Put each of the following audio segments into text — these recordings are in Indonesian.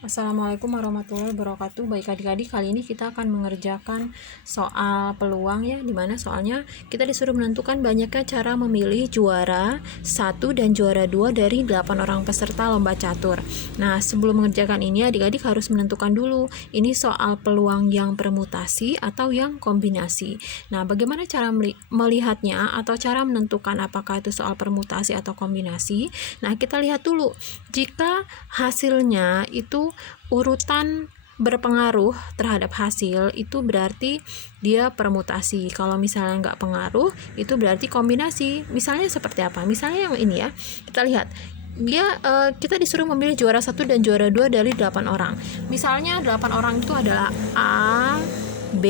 Assalamualaikum warahmatullahi wabarakatuh. Baik adik-adik, kali ini kita akan mengerjakan soal peluang ya, dimana soalnya kita disuruh menentukan banyaknya cara memilih juara 1 dan juara 2 dari 8 orang peserta lomba catur. Nah, sebelum mengerjakan ini adik-adik harus menentukan dulu ini soal peluang yang permutasi atau yang kombinasi. Nah, bagaimana cara melihatnya atau cara menentukan apakah itu soal permutasi atau kombinasi? Nah, kita lihat dulu. Jika hasilnya itu urutan berpengaruh terhadap hasil, itu berarti dia permutasi. Kalau misalnya nggak pengaruh, itu berarti kombinasi. Misalnya seperti apa? Misalnya yang ini ya, kita lihat kita disuruh memilih juara 1 dan juara 2 dari 8 orang. Misalnya 8 orang itu adalah A, B,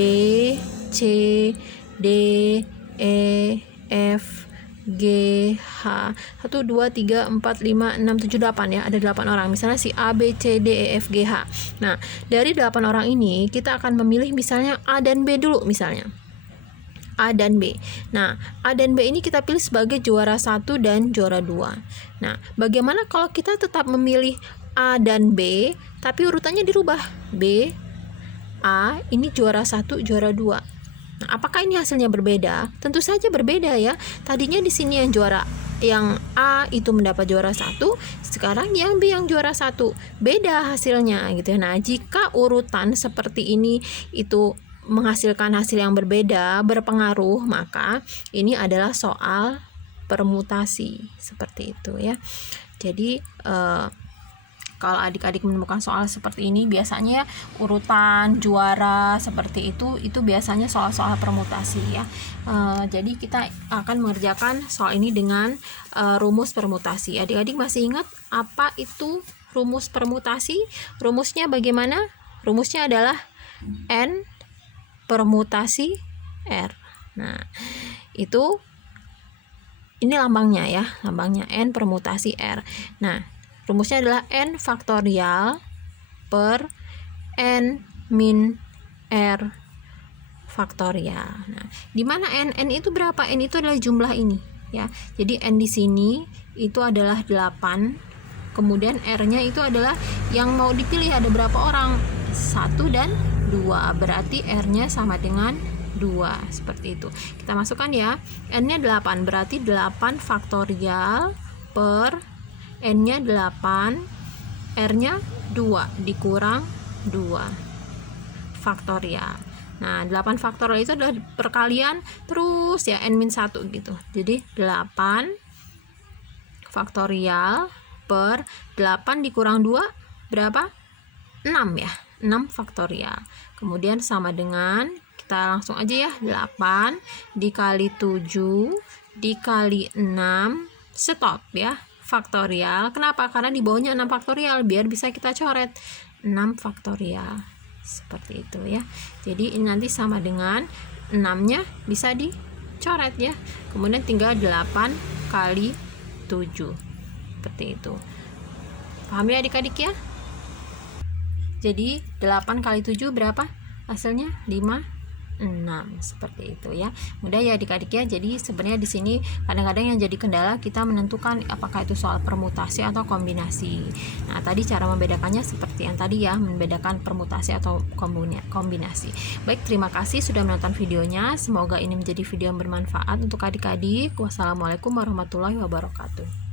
C, D, E, F, G, H. 1, 2, 3, 4, 5, 6, 7, 8 ya. Ada 8 orang. Misalnya si A, B, C, D, E, F, G, H. Nah, dari 8 orang ini kita akan memilih misalnya A dan B dulu misalnya. A dan B. Nah, A dan B ini kita pilih sebagai juara 1 dan juara 2. Nah, bagaimana kalau kita tetap memilih A dan B, tapi urutannya dirubah? B, A, ini juara 1, juara 2. Nah, apakah ini hasilnya berbeda? Tentu saja berbeda ya. Tadinya di sini yang A itu mendapat juara 1, sekarang yang B yang juara 1. Beda hasilnya gitu ya. Nah, jika urutan seperti ini itu menghasilkan hasil yang berbeda, berpengaruh, maka ini adalah soal permutasi seperti itu ya. Jadi kalau adik-adik menemukan soal seperti ini, biasanya urutan juara seperti itu biasanya soal-soal permutasi ya. Jadi kita akan mengerjakan soal ini dengan rumus permutasi. Adik-adik masih ingat apa itu rumus permutasi? Rumusnya bagaimana? Rumusnya adalah N permutasi R. Nah, ini lambangnya ya, lambangnya N permutasi R. Nah, rumusnya adalah N faktorial per N min R faktorial. Nah, di mana N itu berapa? N itu adalah jumlah ini ya. Jadi N di sini itu adalah 8. Kemudian R-nya itu adalah yang mau dipilih ada berapa orang? 1 dan 2. Berarti R-nya sama dengan 2. Seperti itu. Kita masukkan ya. N-nya 8, berarti 8 faktorial per N-nya 8, R-nya 2 dikurang 2 faktorial. Nah, 8 faktorial itu adalah perkalian terus ya, N-1 gitu. Jadi 8 faktorial per 8 dikurang 2 berapa? 6 ya, 6 faktorial. Kemudian sama dengan, kita langsung aja ya, 8 dikali 7 dikali 6, stop ya, faktorial. Kenapa? Karena di bawahnya 6 faktorial, biar bisa kita coret 6 faktorial. Seperti itu ya. Jadi ini nanti sama dengan 6-nya bisa dicoret ya. Kemudian tinggal 8 kali 7. Seperti itu. Paham ya adik-adik ya? Jadi 8 kali 7 berapa? Hasilnya 5, 6. Seperti itu ya. Mudah ya adik-adik ya. Jadi sebenarnya di sini kadang-kadang yang jadi kendala kita menentukan apakah itu soal permutasi atau kombinasi. Nah, tadi cara membedakannya seperti yang tadi ya, membedakan permutasi atau kombinasi. Baik, terima kasih sudah menonton videonya. Semoga ini menjadi video yang bermanfaat untuk adik-adik. Wassalamualaikum warahmatullahi wabarakatuh.